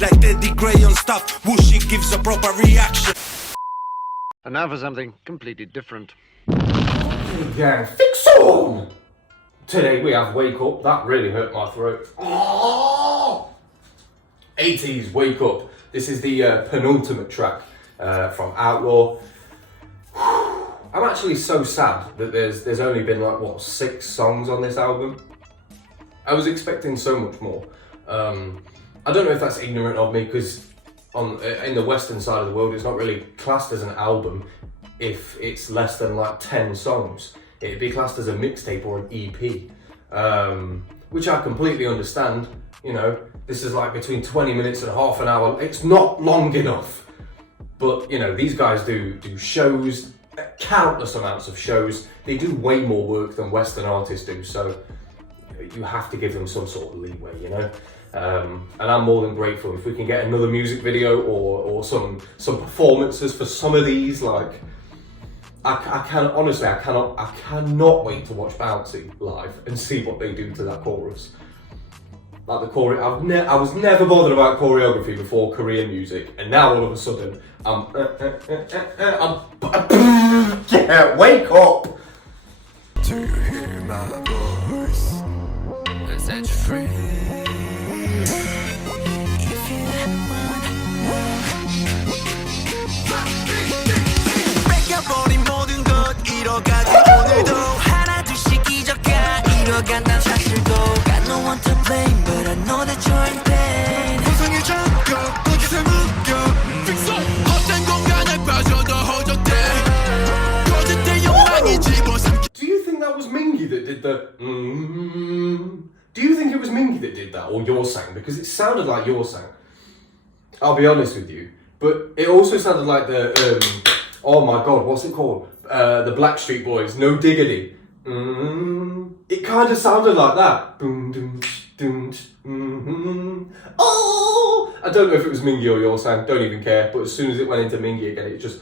Like geddytrey on stuff, whooshy gives a proper reaction. And now for something completely different. Hey gang, fix on! Today we have Wake Up. That really hurt my throat. Oh! ATEEZ, Wake Up. This is the penultimate track from Outlaw. I'm actually so sad that there's only been like, what, 6 songs on this album? I was expecting so much more. I don't know if that's ignorant of me, because in the western side of the world it's not really classed as an album if it's less than like 10 songs. It'd be classed as a mixtape or an EP, which I completely understand. You know, this is like between 20 minutes and half an hour. It's not long enough. But, you know, these guys do shows, countless amounts of shows. They do way more work than Western artists do, so you have to give them some sort of leeway, you know? And I'm more than grateful if we can get another music video or some performances for some of these. Like, I cannot wait to watch Bouncy live and see what they do to that chorus. Like the chorus, I was never bothered about choreography before Korean music, and now all of a sudden yeah, wake up. Do you hear my voice? Let's set you free. 뺏겨버린 모든 것 잃어가지 오늘도 하나둘씩 잊어가 잃어간 난 사실도 Got no one to blame but I know that you're in pain 고성이 적혀 거짓에 묶여 Fix up 헛된 공간에 빠져도 허전돼 거짓된 욕망이 집어삼키. Do you think that was Mingy that did the Do you think it was Mingy that did that, or your sang? Because it sounded like your sang. I'll be honest with you, but it also sounded like the oh my god, what's it called? The Blackstreet Boys, No Diggity. It kind of sounded like that. Oh, I don't know if it was Mingy or your sang. Don't even care. But as soon as it went into Mingy again, it just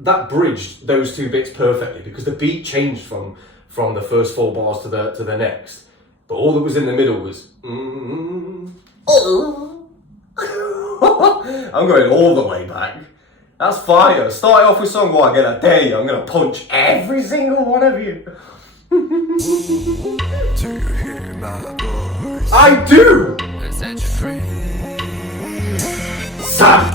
that bridged those two bits perfectly, because the beat changed from the first 4 bars to the next, but all that was in the middle was I'm going all the way back. That's fire. Starting off with song 1, I dare you, I'm gonna punch every single one of you. Do you hear my voice? I do! Let's set you free. Sam!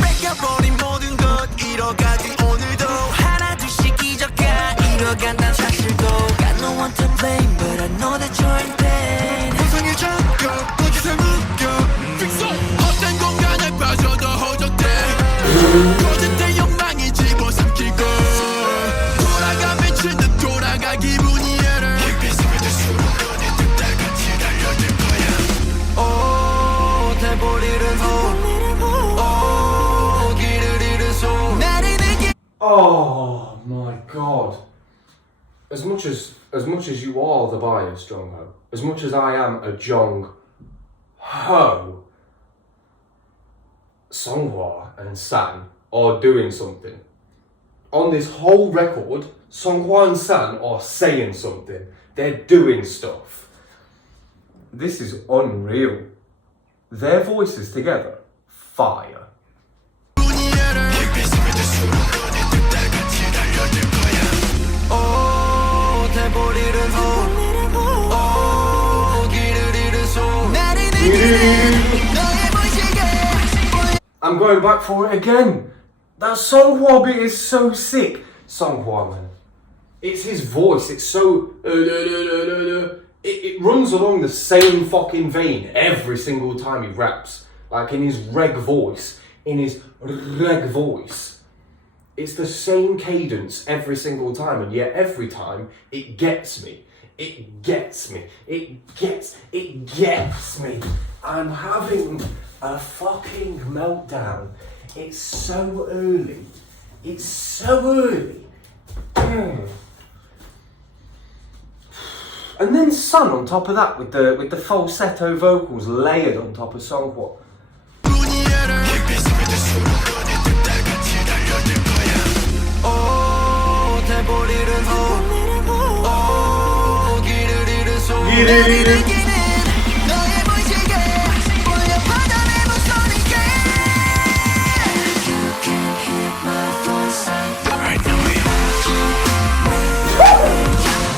뺏겨버린 모든 것 잃어가지 오늘도 하나둘씩 잊어가 잃어간 난 사실도 Got no one to blame but I know that you're in pain 고성이 적혀 거짓에 묶여 Fix up 헛된 공간에 빠져도 허전돼 거짓된 욕망이 집어삼키고 돌아가 미친 듯 돌아가 기분이 에러 깊이 스며들 수록은 이 딸같이 달려들 거야 오 대보리는 Oh my god. As much as you are the bias, Jong Ho, as much as I am a Jong Ho, Songhwa and San are doing something. On this whole record, Songhwa and San are saying something. They're doing stuff. This is unreal. Their voices together, fire. I'm going back for it again. That Songhwa beat is so sick. Songhwa, man. It's his voice. It's so it runs along the same fucking vein every single time he raps. Like in his reg voice. It's the same cadence every single time, and yet every time it gets me. It gets me. I'm having a fucking meltdown. It's so early. And then Sun on top of that with the falsetto vocals layered on top of Songhwa. 너의 무지개 울려 바다의 목소리게 You can hear my voice I know you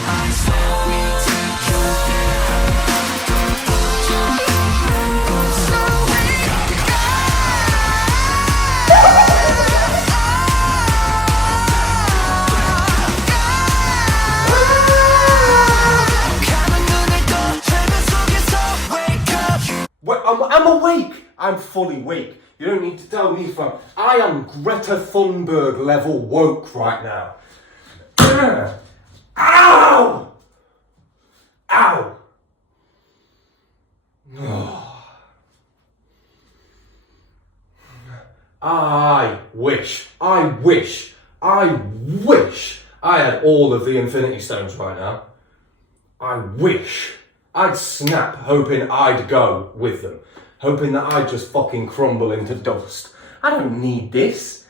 I saw me take you I'm awake. I'm fully awake. You don't need to tell me, fam. I am Greta Thunberg level woke right now. Ow! Ow! I wish I had all of the Infinity Stones right now. I wish. I'd snap hoping I'd go with them. Hoping that I'd just fucking crumble into dust. I don't need this.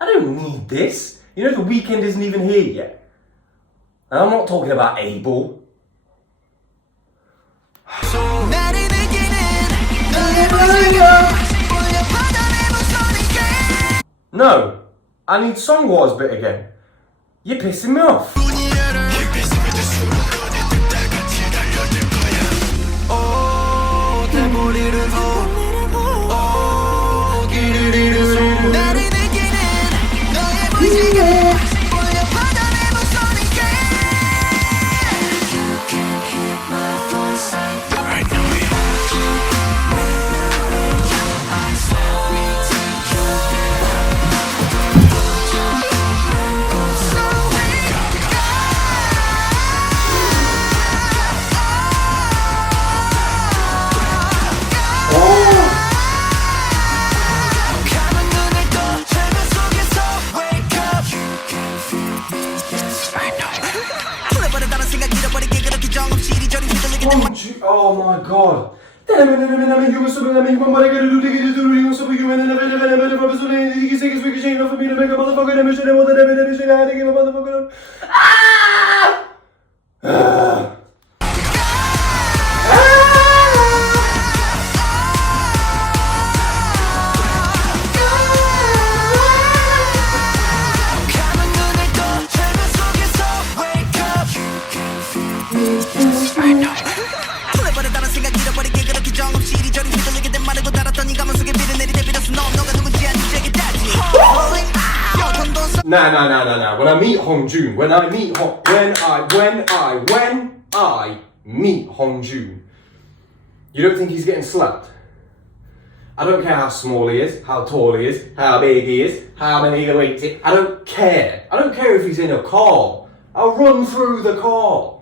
You know the weekend isn't even here yet. And I'm not talking about Abel. No, I need Song Wars bit again. You're pissing me off. Oh my god. Nah. When I meet Hongjun, when I meet Hongjun, you don't think he's getting slapped? I don't care how small he is, how tall he is, how big he is, how many he weighs it. I don't care. I don't care if he's in a car. I'll run through the car.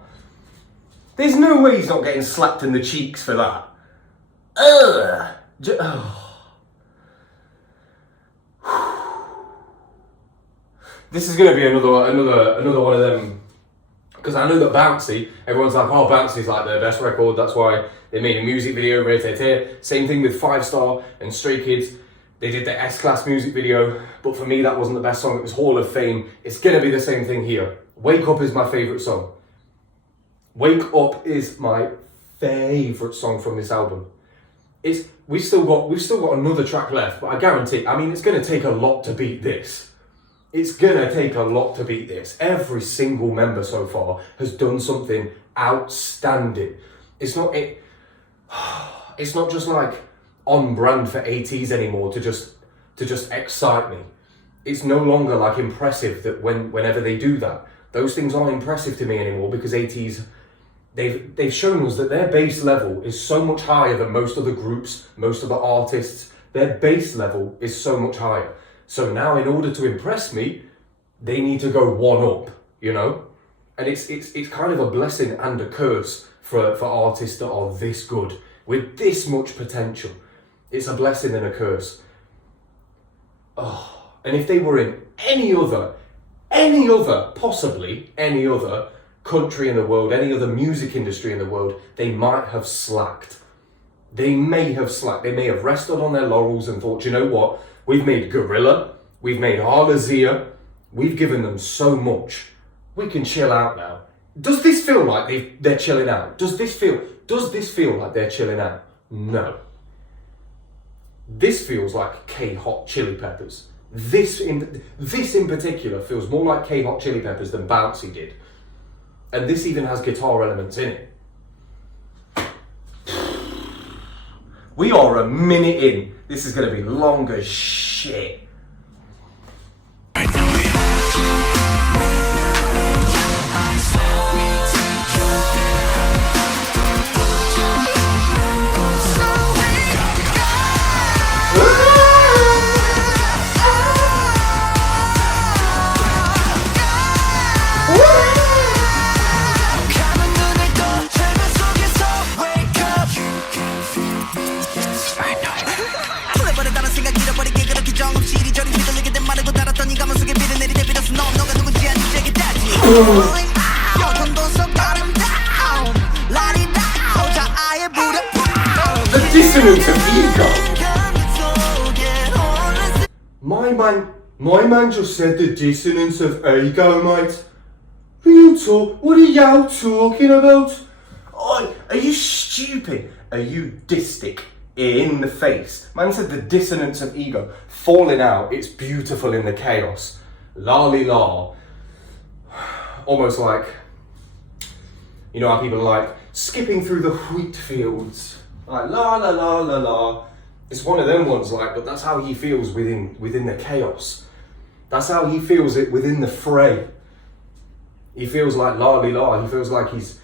There's no way he's not getting slapped in the cheeks for that. This is going to be another one of them, because I know that Bouncy, everyone's like, oh, Bouncy's like their best record, that's why they made a music video, ATEEZ. Same thing with 5 Star and Stray Kids. They did the S-Class music video, but for me that wasn't the best song, it was Hall of Fame. It's going to be the same thing here. Wake Up is my favourite song. Wake Up is my favourite song from this album. We've still got another track left, but I guarantee, I mean, it's going to take a lot to beat this. It's gonna take a lot to beat this. Every single member so far has done something outstanding. It's not just like on brand for ATEEZ anymore to just excite me. It's no longer like impressive that whenever they do that. Those things aren't impressive to me anymore because ATEEZ, they've shown us that their base level is so much higher than most other groups, most other artists. Their base level is so much higher. So now, in order to impress me, they need to go one up, you know? And it's kind of a blessing and a curse for artists that are this good, with this much potential. It's a blessing and a curse. Oh, and if they were in possibly any other country in the world, any other music industry in the world, they might have slacked. They may have slacked. They may have rested on their laurels and thought, you know what? We've made Gorilla, we've made Halazia, we've given them so much. We can chill out now. Does this feel like they're chilling out? Does this feel like they're chilling out? No. This feels like K-Hot Chili Peppers. This in particular feels more like K-Hot Chili Peppers than Bouncy did. And this even has guitar elements in it. We are a minute in. This is going to be long as shit. The dissonance of ego. My man just said the dissonance of ego, mate. What are you talking about? Oh, are you stupid? Are you distic in the face? Man said the dissonance of ego. Falling out, it's beautiful in the chaos. La li la. Almost like, you know how people are like skipping through the wheat fields. Like la la la la la. It's one of them ones, like, but that's how he feels within the chaos. That's how he feels it within the fray. He feels like la li la. He feels like he's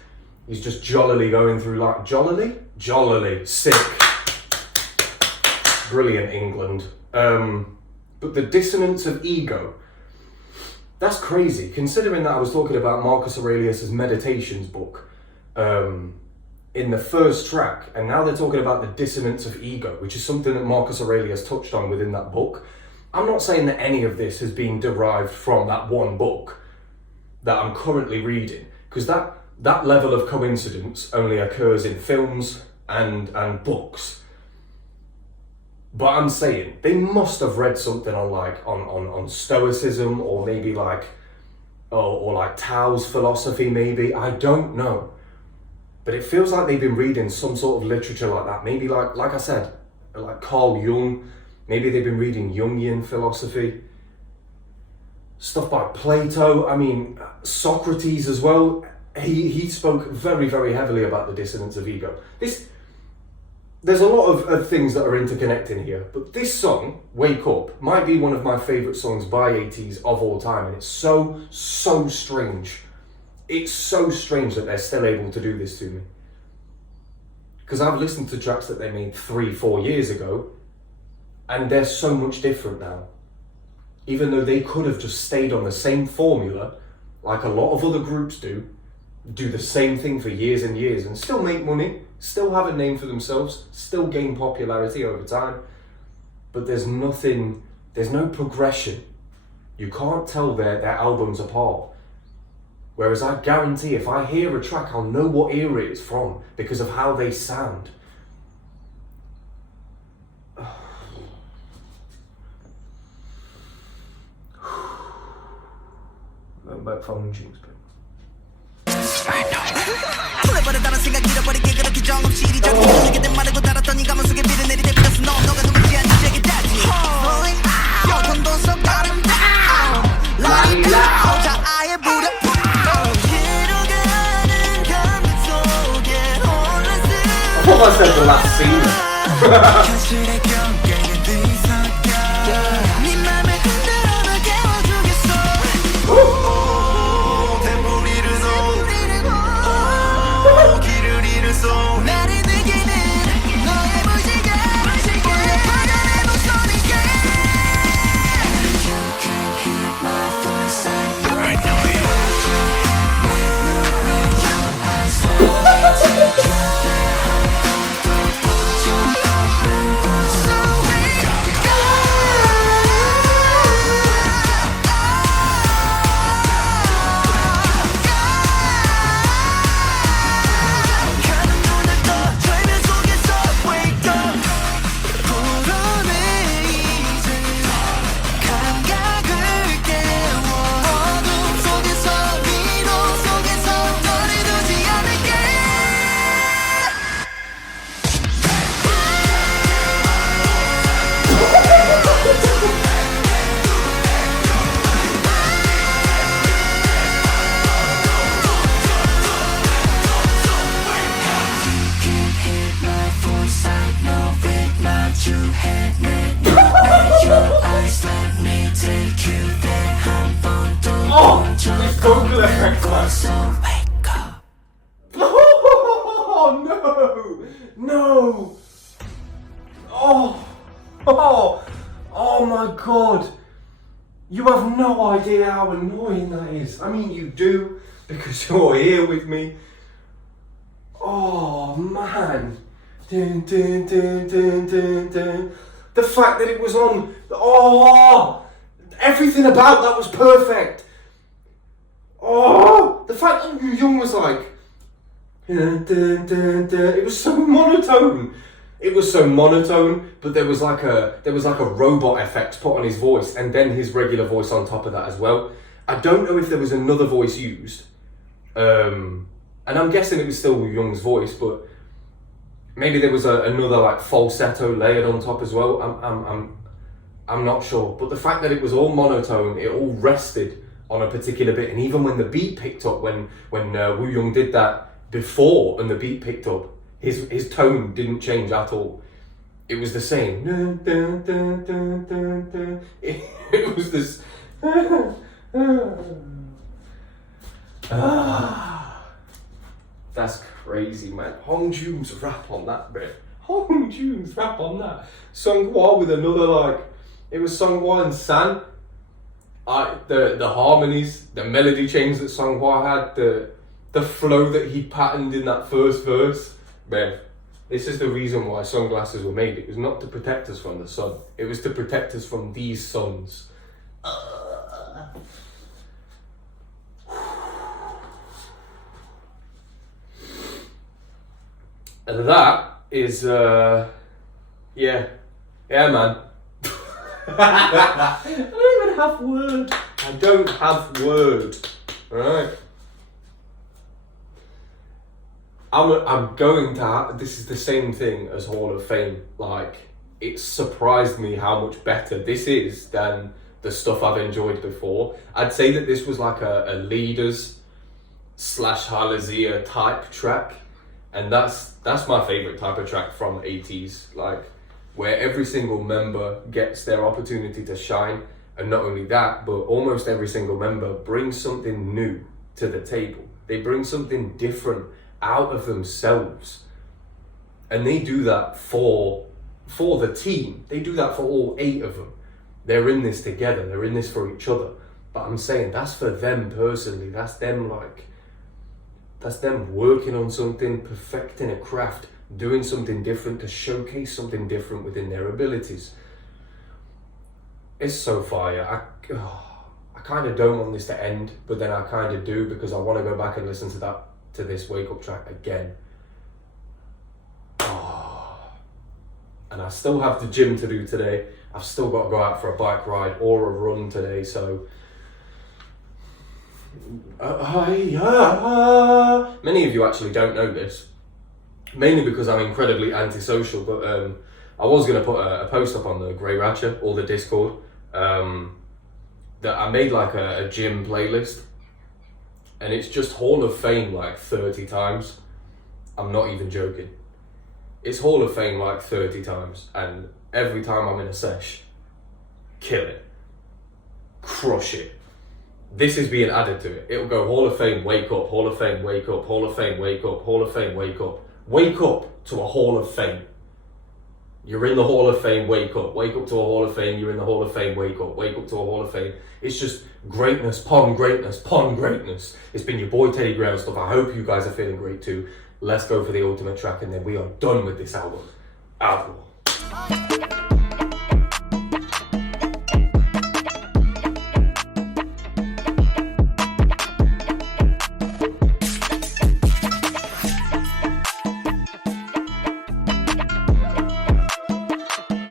just jollily going through like jollily sick. Brilliant England. But the dissonance of ego. That's crazy, considering that I was talking about Marcus Aurelius' Meditations book in the first track, and now they're talking about the dissonance of ego, which is something that Marcus Aurelius touched on within that book. I'm not saying that any of this has been derived from that one book that I'm currently reading, because that level of coincidence only occurs in films and books. But I'm saying they must have read something on Stoicism, or maybe like Tao's philosophy, maybe. I don't know. But it feels like they've been reading some sort of literature like that. Maybe like I said, like Carl Jung. Maybe they've been reading Jungian philosophy. Stuff by Plato. I mean, Socrates as well. He spoke very, very heavily about the dissonance of ego. There's a lot of things that are interconnecting here, but this song, Wake Up, might be one of my favourite songs by ATEEZ of all time, and it's so strange. It's so strange that they're still able to do this to me. Because I've listened to tracks that they made 3-4 years ago, and they're so much different now. Even though they could have just stayed on the same formula, like a lot of other groups do the same thing for years and years, and still make money, still have a name for themselves, still gain popularity over time, but there's no progression. You can't tell their albums apart. Whereas I guarantee if I hear a track, I'll know what era it's from because of how they sound. About phone jinx, but I thought I said the last scene. So wake up. Oh no! Oh my god! You have no idea how annoying that is. I mean, you do, because you're here with me. Oh man. Dun, dun, dun, dun, dun, dun. The fact that it was on, everything about that was perfect. The fact that Young was like, dun, dun, dun, dun. It was so monotone. But there was like a robot effect put on his voice, and then his regular voice on top of that as well. I don't know if there was another voice used, and I'm guessing it was still Young's voice, but maybe there was another like falsetto layered on top as well. I'm not sure, but the fact that it was all monotone, it all rested on a particular bit, and even when the beat picked up, when Woo Young did that before, and the beat picked up, his tone didn't change at all. It was the same. Dun, dun, dun, dun, dun, dun. It was this. That's crazy, man. Hong Jun's rap on that bit. Sung Hwa with another, like, it was Sung Hwa and San. The harmonies, the melody change that Sung Hwa had, the flow that he patterned in that first verse. Man, this is the reason why sunglasses were made. It was not to protect us from the sun. It was to protect us from these suns. And that is, yeah, man. I don't even have word. I don't have word. Alright. I'm going to have, this is the same thing as Hall of Fame. Like, it surprised me how much better this is than the stuff I've enjoyed before. I'd say that this was like a leaders / Halazia type track. And that's my favourite type of track from ATEEZ. Like, where every single member gets their opportunity to shine. And not only that, but almost every single member brings something new to the table. They bring something different out of themselves, and they do that for the team. They do that for all 8 of them. They're in this together. They're in this for each other. But I'm saying that's for them personally. That's them working on something, perfecting a craft, doing something different to showcase something different within their abilities. It's so fire. I kind of don't want this to end, but then I kind of do, because I want to go back and listen to this Wake Up track again. And I still have the gym to do today. I've still got to go out for a bike ride or a run today, so many of you actually don't know this, mainly because I'm incredibly antisocial, but I was going to put a post up on the Grey Ratchet or the Discord that I made like a gym playlist, and it's just Hall of Fame like 30 times. I'm not even joking. It's Hall of Fame like 30 times, and every time I'm in a sesh, kill it, crush it. This is being added to it. It'll go Hall of Fame, wake up, Hall of Fame, wake up, Hall of Fame, wake up, Hall of Fame, wake up. Wake up to a Hall of Fame. You're in the Hall of Fame, wake up. Wake up to a Hall of Fame, you're in the Hall of Fame, wake up. Wake up to a Hall of Fame. It's just greatness, pon greatness, pon greatness. It's been your boy Teddy Gray stuff. I hope you guys are feeling great too. Let's go for the ultimate track, and then we are done with this album. Outlaw.